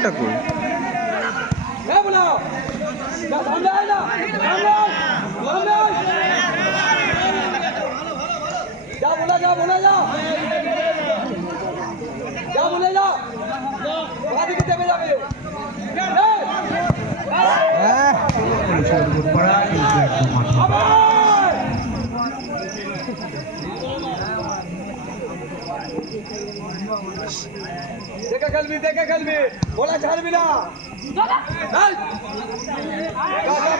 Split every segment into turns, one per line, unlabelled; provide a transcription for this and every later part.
বলটা কই
Thank you. দেখে খেলবি দেখে খেলবি বলা ছাড়বি না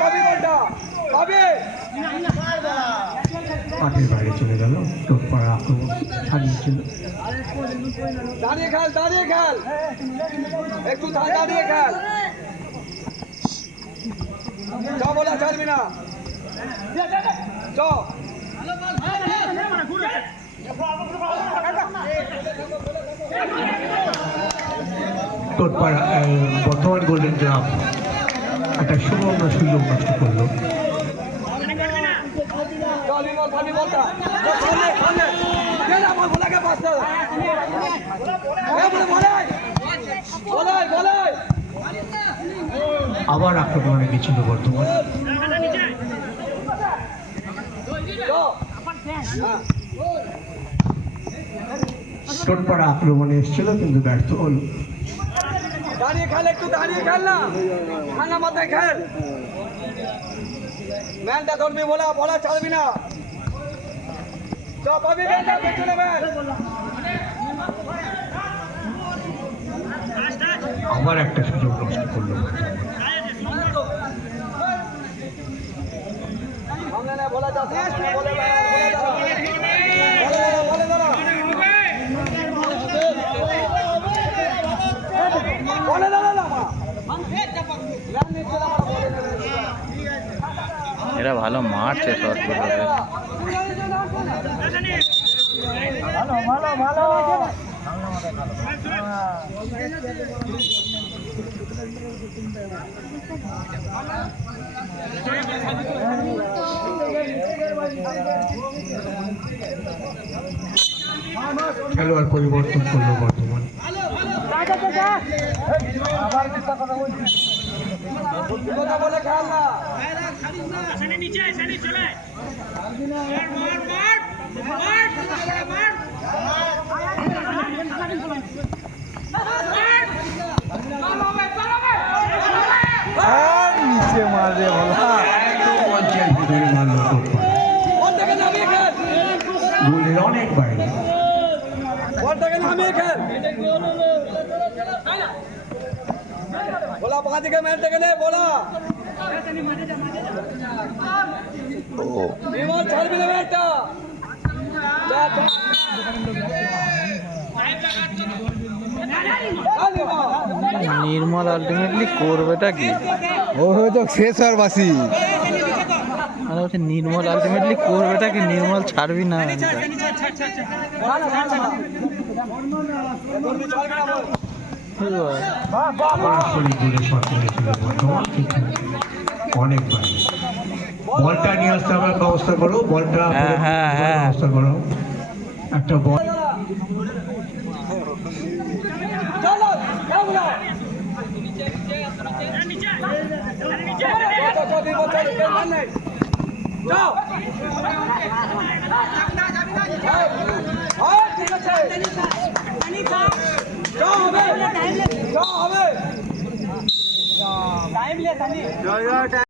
পাবি বলটা পাবি
মাঠের বাইরে চলে গেল চোখ পড়া আক্রমণ ছাড়িয়েছিল
দাঁড়িয়ে খেল দাঁড়িয়ে খেল একটু দাঁড়িয়ে খেল চ ছাড়বি না চ
পড়া বর্তমান গোল্ডেন গ্লাভ একটা সুবর্ণ সুযোগ নষ্ট করল। আবার আক্রমণে গেছিল বর্তমান।
হ্যাঁ
আক্রমণে এসেছিল, কিন্তু ব্যর্থ হলো।
দাঁড়িয়ে খেল একটু দাঁড়িয়ে খেল না। ঠান্ডা মাথায় খেল। ম্যানটা ধরবি বলা বলা ছাড়বি না। চ পাবি ম্যানটা পেছনে ম্যান।
আবার একটা সুযোগ নষ্ট করল।
বলা যা সামনে বলে দাঁড়া, বলে দাঁড়া, বলে দাঁড়া, বলে দাঁড়া না মা।
এরা ভালো মারছে শর্ট
খেলোয়াড় পরিবর্তন করল বর্তমান।
কথা
নিচে মারে বলা
নামিয়ে খেল
গোলের অনেক বাইরে
বলটাকে নামিয়ে বলা বাঁ দিকে ম্যানটাকে নে বলা বিমল ছাড়বি না। যা, নির্মল।
আলটিমেটলি করবেটা কি? ও হয়তো শেষ আর বাসি। আরে বলছে নির্মল আলটিমেটলি করবেটা কি? নির্মল ছাড়বি না।
অনেক বলটা নিয়ে আসতে আমার ব্যবস্থা করো বলটা
হ্যাঁ, হ্যাঁ, হ্যাঁ।
ব্যবস্থা করো একটা বল
চলো, যাও হবে। যাও হবে।